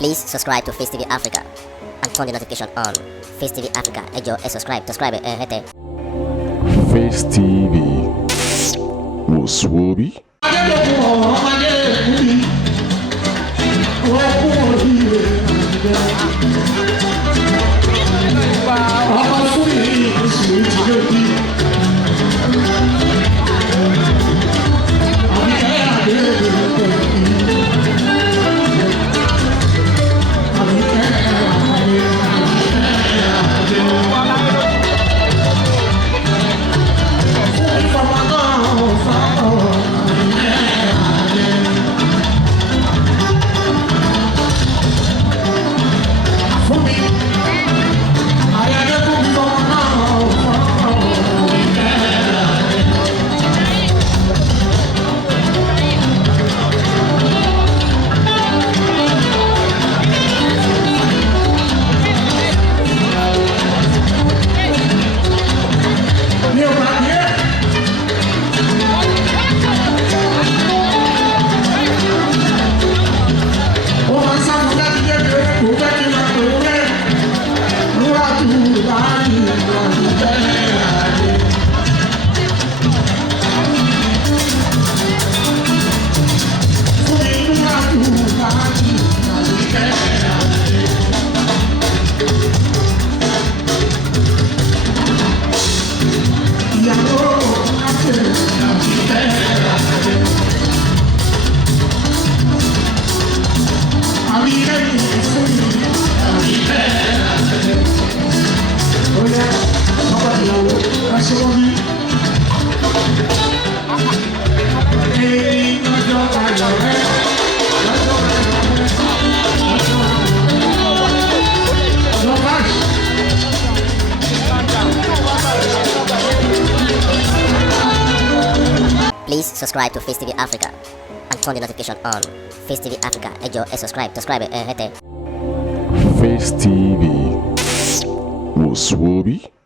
Please subscribe to Face TV Africa and turn the notification on. Face TV Africa, ẹ jọ̀ọ́ subscribe, hete. Face TV was Swoby. Please subscribe to Face TV Africa and turn the notification on. Face TV Africa, ẹ jọ̀ọ́ subscribe, hete. Face TV was Swoby.